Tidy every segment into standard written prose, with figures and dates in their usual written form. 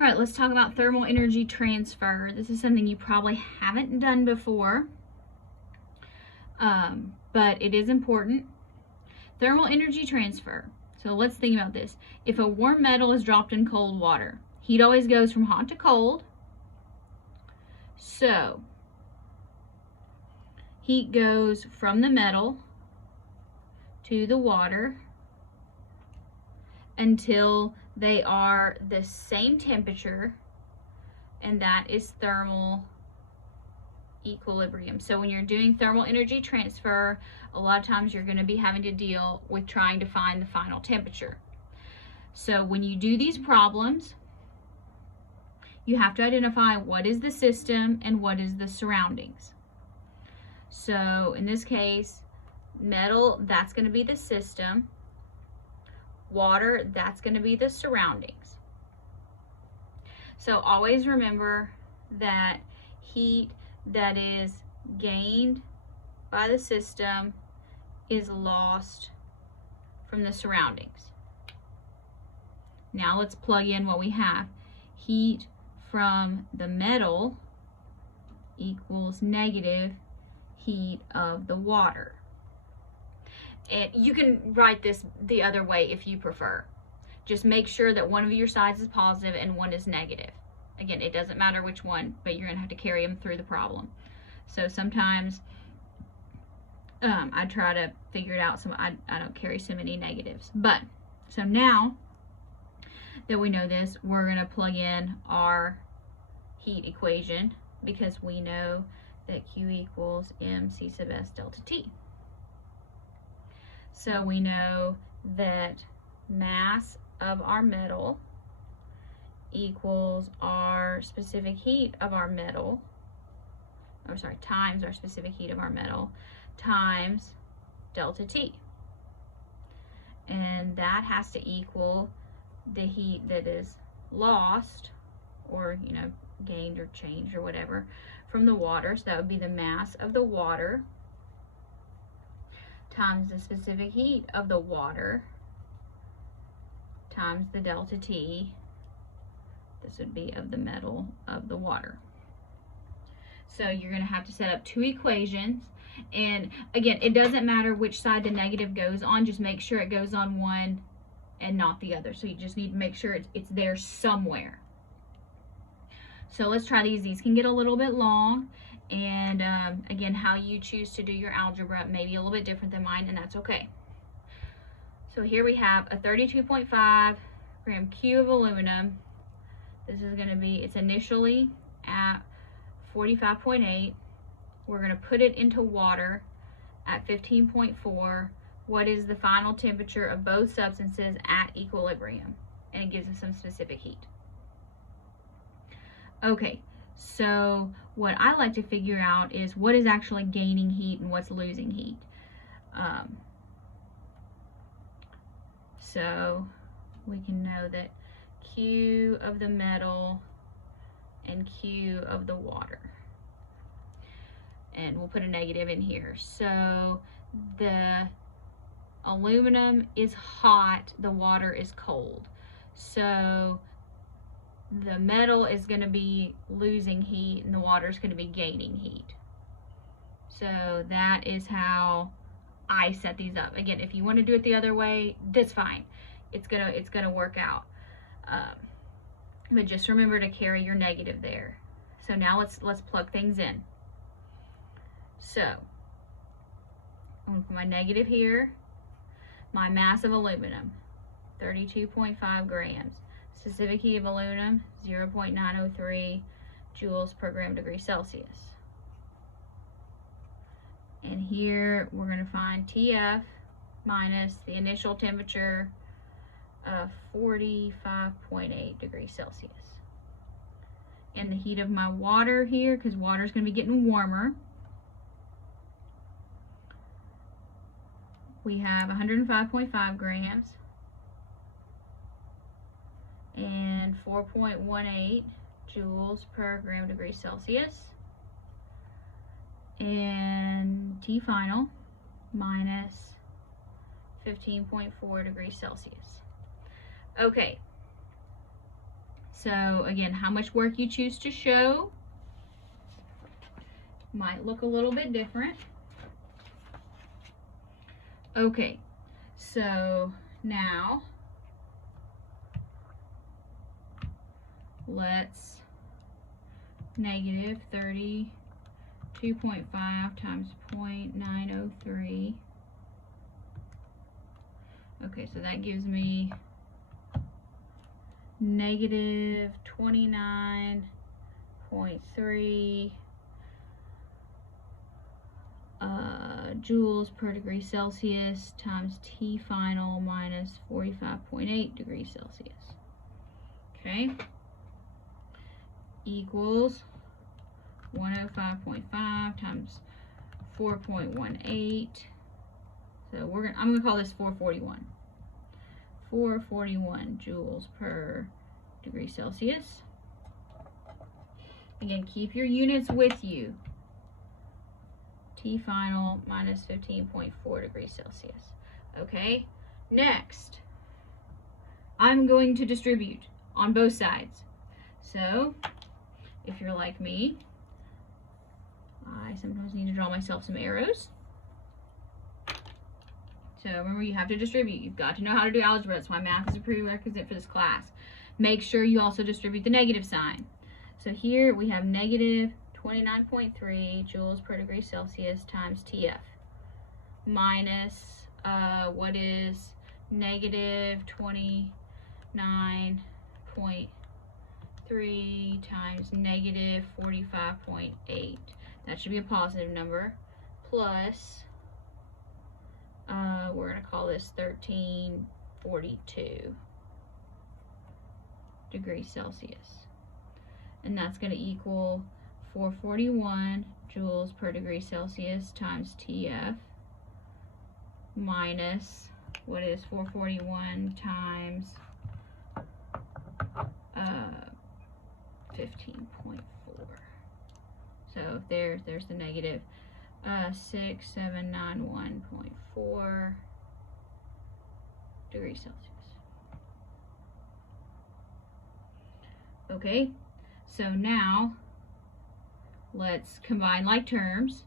All right, let's talk about thermal energy transfer. This is something you probably haven't done before, but it is important. Thermal energy transfer. So let's think about this. If a warm metal is dropped in cold water, heat always goes from hot to cold. So heat goes from the metal to the water until they are the same temperature, and that is thermal equilibrium. So when you're doing thermal energy transfer, a lot of times you're going to be having to deal with trying to find the final temperature. So when you do these problems, you have to identify what is the system and what is the surroundings. So in this case, metal, that's going to be the system. Water, that's going to be the surroundings. So always remember that heat that is gained by the system is lost from the surroundings. Now let's plug in what we have. Heat from the metal equals negative heat of the water. And you can write this the other way if you prefer. Just make sure that one of your sides is positive and one is negative. Again, it doesn't matter which one, but you're going to have to carry them through the problem. So sometimes I try to figure it out so I don't carry so many negatives. But, so now that we know this, we're going to plug in our heat equation because we know that Q equals mc sub s delta T. So we know that mass of our metal equals our specific heat of our metal, times our specific heat of our metal, times delta T. And that has to equal the heat that is lost, or gained or changed or whatever, from the water. So that would be the mass of the water times the specific heat of the water times the delta T. This would be of the metal of the water. So you're going to have to set up two equations. And again, it doesn't matter which side the negative goes on, just make sure it goes on one and not the other. So you just need to make sure it's there somewhere. So let's try these. These can get a little bit long. And again, how you choose to do your algebra may be a little bit different than mine, and that's okay. So here we have a 32.5 gram Q of aluminum. This is going to be, it's initially at 45.8. We're going to put it into water at 15.4. What is the final temperature of both substances at equilibrium? And it gives us some specific heat. Okay, so what I like to figure out is what is actually gaining heat and what's losing heat. So we can know that Q of the metal and Q of the water. And we'll put a negative in here. So the aluminum is hot, the water is cold. So the metal is going to be losing heat and the water is going to be gaining heat. So that is how I set these up. Again, if you want to do it the other way, that's fine. It's gonna work out. But just remember to carry your negative there. So now let's plug things in. So I'm gonna put my negative here. My mass of aluminum, 32.5 grams. Specific heat of aluminum, 0.903 joules per gram degree Celsius. And here we're going to find TF minus the initial temperature of 45.8 degrees Celsius. And the heat of my water here, because water is going to be getting warmer, we have 105.5 grams and 4.18 joules per gram degree Celsius. And T final minus 15.4 degrees Celsius. Okay, So again, how much work you choose to show might look a little bit different. Okay, so now let's negative 32.5 times 0.903. Okay, so that gives me negative 29.3 joules per degree Celsius times T final minus 45.8 degrees Celsius. Okay, equals 105.5 times 4.18. So I'm gonna call this 441. 441 joules per degree Celsius. Again, keep your units with you. T final minus 15.4 degrees Celsius. Okay, next, I'm going to distribute on both sides. So, if you're like me, I sometimes need to draw myself some arrows. So remember, you have to distribute. You've got to know how to do algebra. That's why math is a prerequisite for this class. Make sure you also distribute the negative sign. So here we have negative 29.3 joules per degree Celsius times TF minus what is negative 29.3 times negative 45.8. That should be a positive number, plus we're going to call this 1342 degrees Celsius. And that's going to equal 441 joules per degree Celsius times TF minus, what is 441 times 15.4. So there's the negative 6791.4 degrees Celsius. Okay, so now let's combine like terms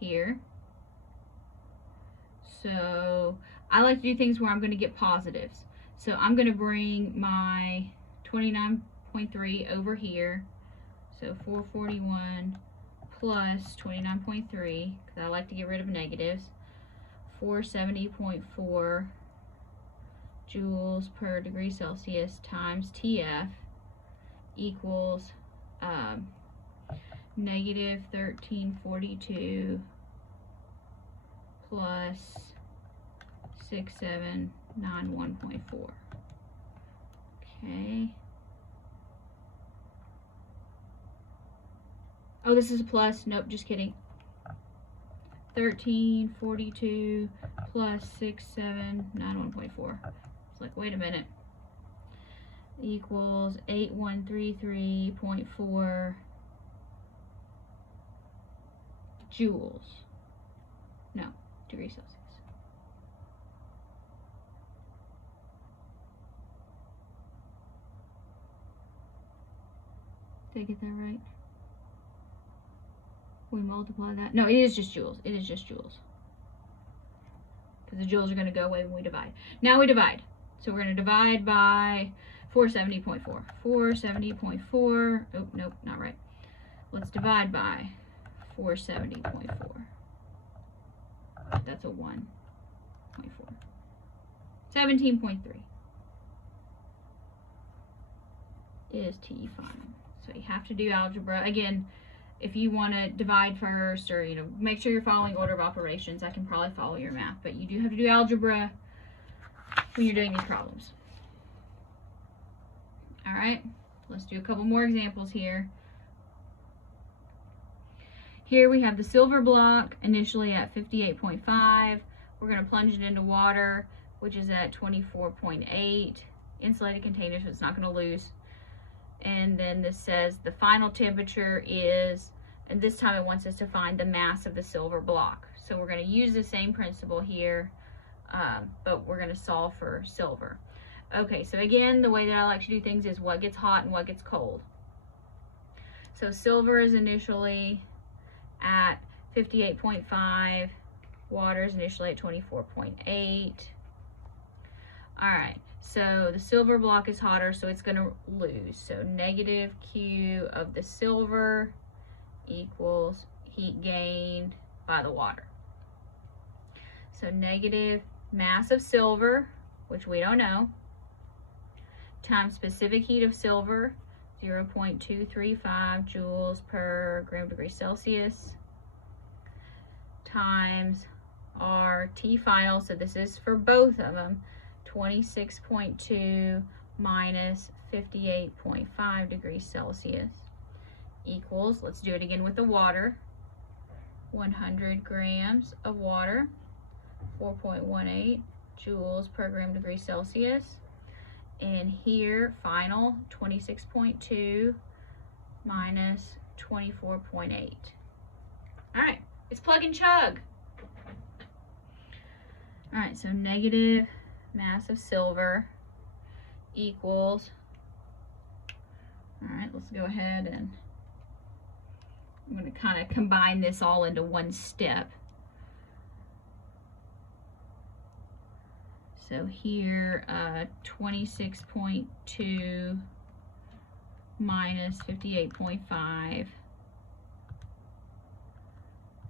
here. So I like to do things where I'm going to get positives. So I'm going to bring my 29.3 over here. So 441 plus 29.3, because I like to get rid of negatives. 470.4 joules per degree Celsius times TF equals negative 1342 plus 6791.4. Okay. Oh, this is a plus. Nope, just kidding. 1342 plus 6791.4. It's like, wait a minute. Equals 8133.4 joules. No, degrees Celsius. Did I get that right? We multiply that. No, it is just joules. It is just joules. Because the joules are going to go away when we divide. Now we divide. So we're going to divide by 470.4. 470.4. Oh, nope, not right. Let's divide by 470.4. That's a 1.4. 17.3 is T final. So you have to do algebra. Again, if you want to divide first, or make sure you're following order of operations, I can probably follow your math, but you do have to do algebra when you're doing these problems. All right, let's do a couple more examples here. Here we have the silver block initially at 58.5. We're going to plunge it into water, which is at 24.8. Insulated container, so it's not going to lose. And then this says the final temperature is, and this time it wants us to find the mass of the silver block. So we're going to use the same principle here, but we're going to solve for silver. Okay, so again, the way that I like to do things is what gets hot and what gets cold. So silver is initially at 58.5. Water is initially at 24.8. All right, so the silver block is hotter, so it's going to lose. So negative Q of the silver equals heat gained by the water. So negative mass of silver, which we don't know, times specific heat of silver, 0.235 joules per gram degree Celsius, times our T final, so this is for both of them, 26.2 minus 58.5 degrees Celsius equals, let's do it again with the water, 100 grams of water, 4.18 joules per gram degree Celsius. And here, final, 26.2 minus 24.8. All right, it's plug and chug. All right, so negative mass of silver equals, all right, let's go ahead and I'm going to kind of combine this all into one step. So here, 26.2 minus 58.5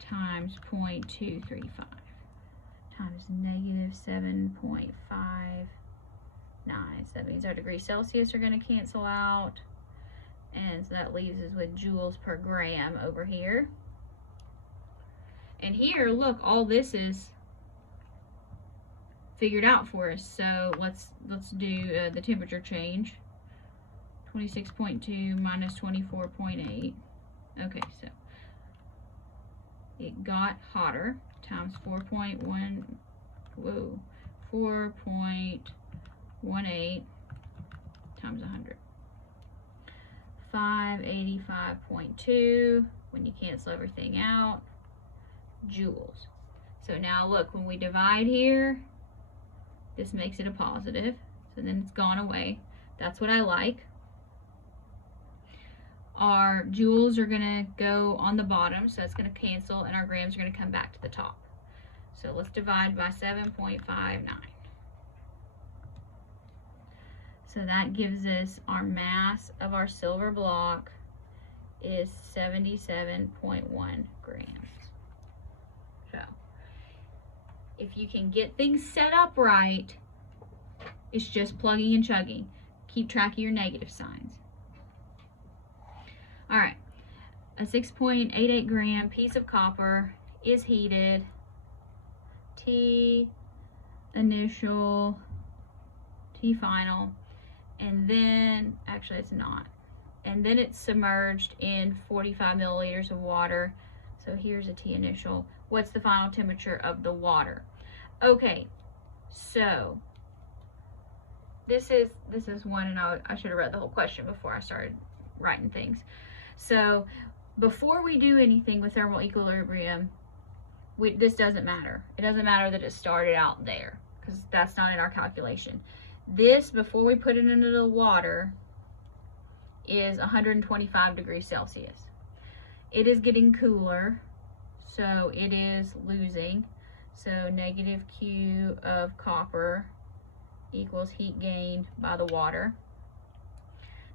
times 0.235 times negative 7.59. So that means our degrees Celsius are going to cancel out. And so that leaves us with joules per gram over here. And here, look, all this is figured out for us. So let's do the temperature change. 26.2 minus 24.8. Okay, so it got hotter times 4.18 times 100. 585.2, when you cancel everything out, joules. So now look, when we divide here, this makes it a positive, so then it's gone away. That's what I like. Our joules are gonna go on the bottom, so it's gonna cancel, and our grams are gonna come back to the top. So let's divide by 7.59. So that gives us our mass of our silver block is 77.1 grams. So if you can get things set up right, it's just plugging and chugging. Keep track of your negative signs. All right, a 6.88 gram piece of copper is heated. T initial, T final, and then, actually it's not, and then it's submerged in 45 milliliters of water. So here's a T initial. What's the final temperature of the water? Okay, so this is one, and I should have read the whole question before I started writing things. So before we do anything with thermal equilibrium, this doesn't matter. It doesn't matter that it started out there, because that's not in our calculation. This, before we put it into the water, is 125 degrees Celsius. It is getting cooler, so it is losing. So negative Q of copper equals heat gained by the water.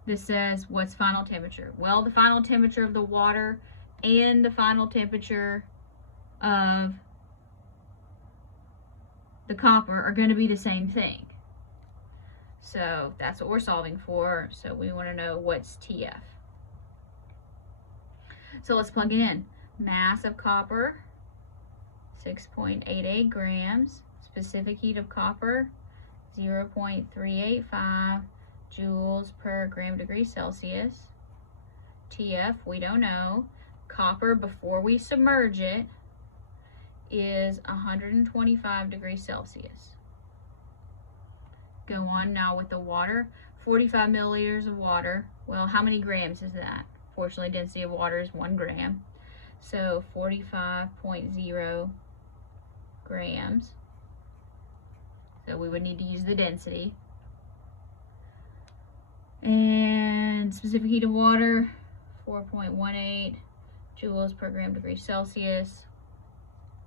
This says, what's final temperature? Well, the final temperature of the water and the final temperature of the copper are going to be the same thing. So that's what we're solving for. So we want to know what's TF. So let's plug it in. Mass of copper, 6.88 grams. Specific heat of copper, 0.385 joules per gram degree Celsius. TF, we don't know. Copper, before we submerge it, is 125 degrees Celsius. Go on now with the water. 45 milliliters of water. Well, how many grams is that? Fortunately, density of water is 1 gram. So 45.0 grams. So we would need to use the density. specific heat of water, 4.18 joules per gram degree Celsius.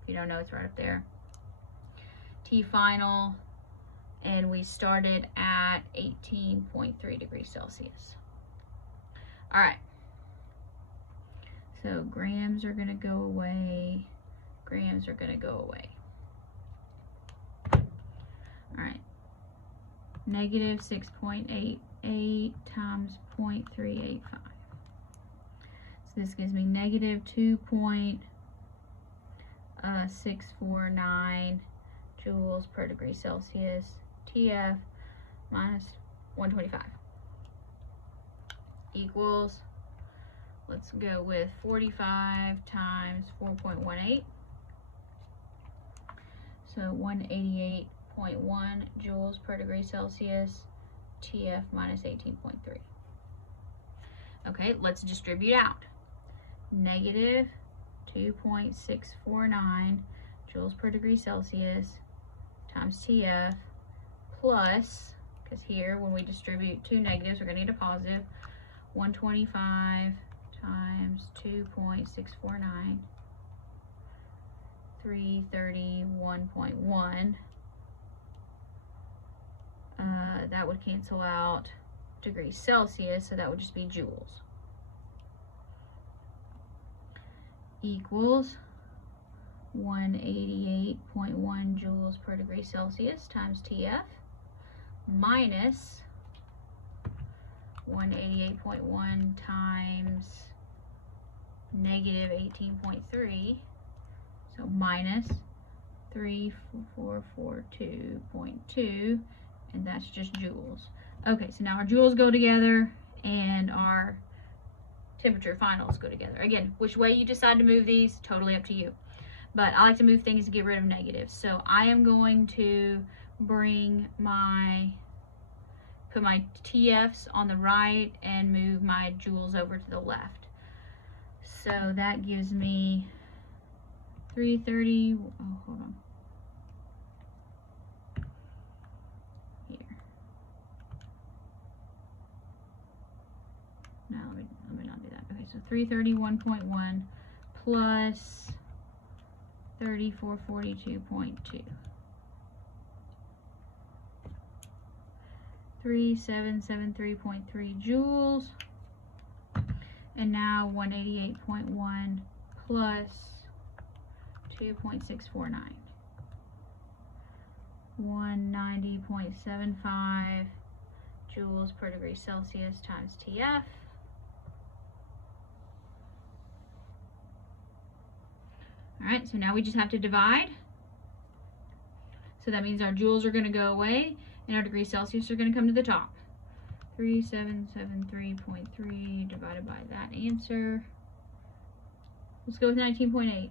If you don't know, it's right up there. T final, and we started at 18.3 degrees Celsius. All right. So grams are gonna go away. Grams are gonna go away. All right. Negative 6.88 times 0.385. So this gives me negative 2.649 joules per degree Celsius, TF minus 125 equals, let's go with 45 times 4.18. So 188.1 joules per degree Celsius, TF minus 18.3. Okay, let's distribute out. Negative 2.649 joules per degree Celsius times TF plus, because here when we distribute two negatives, we're going to need a positive, 125 times 2.649, 331.1. That would cancel out degrees Celsius, so that would just be joules. Equals 188.1 joules per degree Celsius times TF minus 188.1 times negative 18.3, so minus 3442.2, and that's just joules. Okay, so now our joules go together and our temperature finals go together. Again, which way you decide to move these, totally up to you. But I like to move things to get rid of negatives. So I am going to bring put my TFs on the right and move my joules over to the left. So that gives me 330, oh, hold on. Here. No, let me not do that. Okay, so 331.1 plus 3442.2. 3773.3 joules. And now 188.1 plus 2.649. 190.75 joules per degree Celsius times TF. All right, so now we just have to divide. So that means our joules are going to go away and our degrees Celsius are going to come to the top. 3773.3 divided by that answer. Let's go with 19.8.